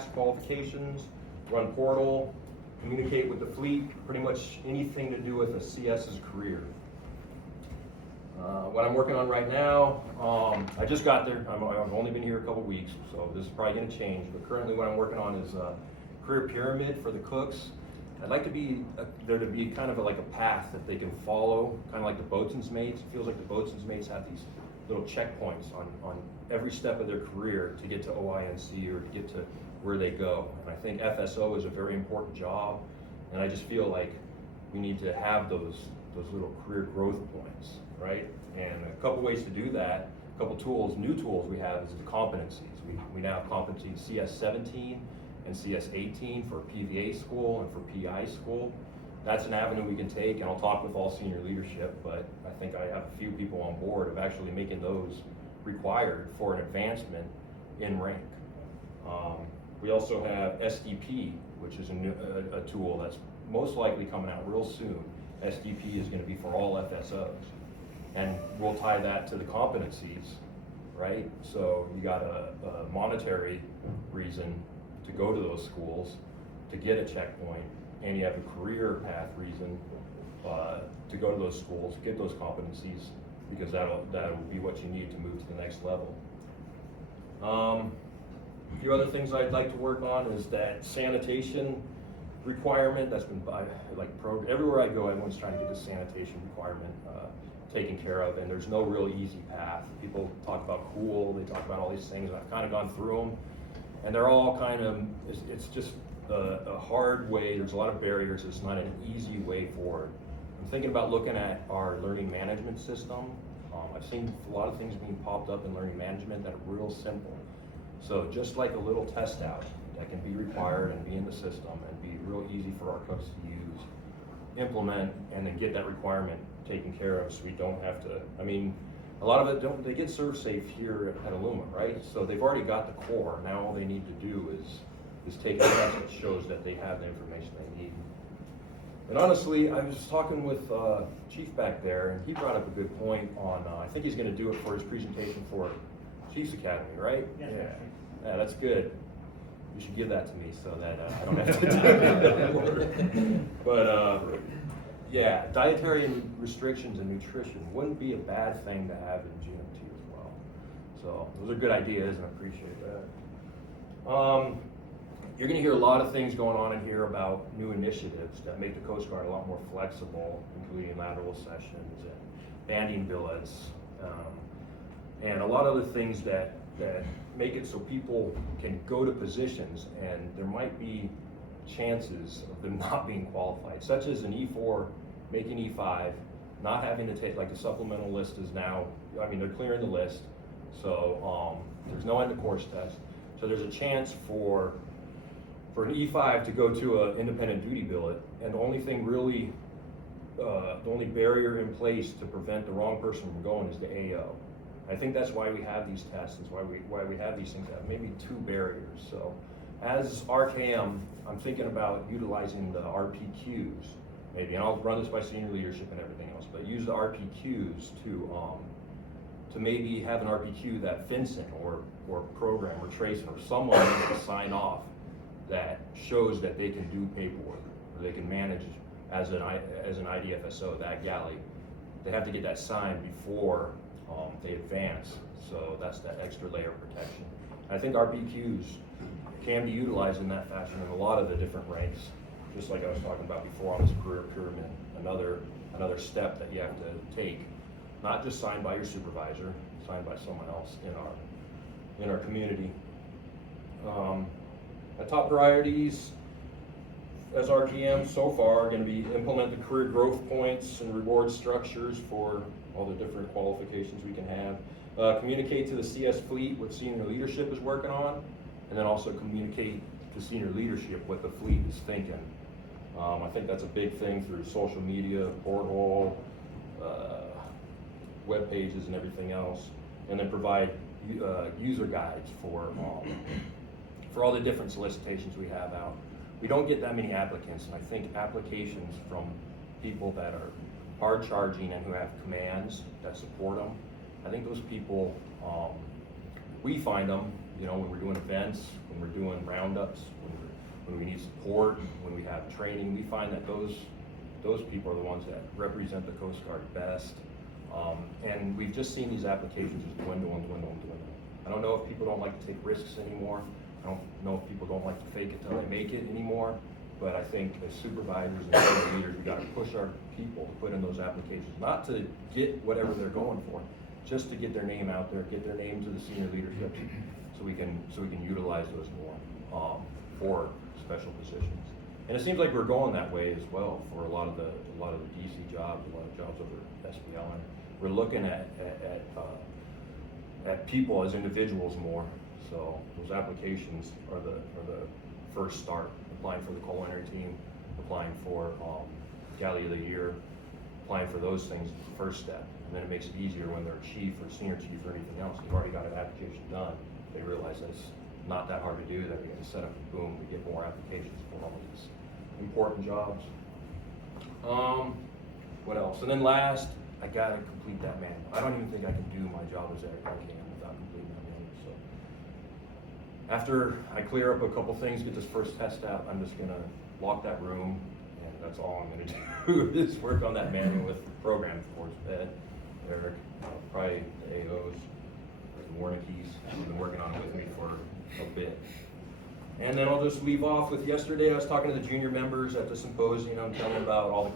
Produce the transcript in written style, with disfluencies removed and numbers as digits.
pass qualifications, run portal, communicate with the fleet, pretty much anything to do with a CS's career. What I'm working on right now, I just got there. I've only been here a couple weeks, so this is probably going to change. But currently, what I'm working on is a career pyramid for the cooks. I'd like to be there to be kind of like a path that they can follow, kind of like the boatswain's mates. It feels like the boatswain's mates have these little checkpoints on every step of their career to get to OINC or to get to where they go. And I think FSO is a very important job, and I just feel like we need to have those little career growth points, right? And a couple ways to do that, a couple tools, new tools we have is the competencies. We now have competencies CS17 and CS18 for PVA school and for PI school. That's an avenue we can take, and I'll talk with all senior leadership, but I think I have a few people on board of actually making those required for an advancement in rank. We also have SDP, which is a tool that's most likely coming out real soon. SDP is going to be for all FSOs, and we'll tie that to the competencies, right? So you got a monetary reason to go to those schools to get a checkpoint, and you have a career path reason to go to those schools, get those competencies, because that'll be what you need to move to the next level. A few other things I'd like to work on is that sanitation requirement that's been everywhere I go, everyone's trying to get this sanitation requirement taken care of, and there's no real easy path. People talk about cool, they talk about all these things, and I've kind of gone through them, and they're all kind of, it's just a hard way. There's a lot of barriers. It's not an easy way forward. I'm thinking about looking at our learning management system. I've seen a lot of things being popped up in learning management that are real simple. So just like a little test out that can be required and be in the system and be real easy for our cooks to use, implement, and then get that requirement taken care of so we don't have to, I mean, a lot of it, they get serve safe here at Aluma, right? So they've already got the core. Now all they need to do is take a test that shows that they have the information they need. And honestly, I was talking with Chief back there, and he brought up a good point on, I think he's going to do it for his presentation for Chiefs Academy, right? Yes, Yeah, that's good. You should give that to me so that I don't have to do it. But yeah, dietary restrictions and nutrition wouldn't be a bad thing to have in GMT as well. So those are good ideas, and I appreciate that. You're going to hear a lot of things going on in here about new initiatives that make the Coast Guard a lot more flexible, including lateral sessions and banding billets, and a lot of other things that make it so people can go to positions and there might be chances of them not being qualified, such as an E4 making E5, not having to take, like the supplemental list is now, I mean, they're clearing the list, so there's no end of course test. So there's a chance for an E5 to go to an independent duty billet, and the only thing really, the only barrier in place to prevent the wrong person from going is the AO. I think that's why we have these tests, and why we have these things that have maybe two barriers. So as RKM, I'm thinking about utilizing the RPQs, maybe, and I'll run this by senior leadership and everything else, but use the RPQs to maybe have an RPQ that FINCEN or Program or TRACEN or someone needs to sign off that shows that they can do paperwork, or they can manage as an IDFSO, that galley. They have to get that signed before they advance, so that's that extra layer of protection. I think RPQs can be utilized in that fashion in a lot of the different ranks, just like I was talking about before on this career pyramid, another step that you have to take, not just signed by your supervisor, signed by someone else in our community. The top priorities as RKM so far are going to be implement the career growth points and reward structures for all the different qualifications we can have. Communicate to the CS fleet what senior leadership is working on, and then also communicate to senior leadership what the fleet is thinking. I think that's a big thing through social media, porthole, web pages, and everything else, and then provide user guides for all the different solicitations we have out. We don't get that many applicants, and I think applications from people that are hard charging and who have commands that support them, I think those people, we find them you know, when we're doing events, when we're doing roundups, when we need support, when we have training, we find that those people are the ones that represent the Coast Guard best. And we've just seen these applications just dwindle and dwindle and dwindle. I don't know if people don't like to take risks anymore. I don't know if people don't like to fake it till they make it anymore. But I think as supervisors and senior leaders, we got to push our people to put in those applications, not to get whatever they're going for, just to get their name out there, get their name to the senior leadership, so we can utilize those more for special positions. And it seems like we're going that way as well for a lot of the DC jobs, a lot of jobs over at SPL. And we're looking at people as individuals more. So those applications are the first start. Applying for the culinary team, applying for Galley of the Year, applying for those things is the first step. And then it makes it easier when they're chief or senior chief or anything else. You've already got an application done. They realize that it's not that hard to do, that we can set up and boom, we get more applications for all these important jobs. What else? And then last, I gotta complete that manual. I don't even think I can do my job as RKM without completing that manual. So after I clear up a couple things, get this first test out, I'm just gonna lock that room, and that's all I'm gonna do is work on that manual with the program, of course. Ed, Eric, probably the AOs, the Warnickies, who've been working on it with me for a bit. And then I'll just leave off with yesterday. I was talking to the junior members at the symposium, telling them about all the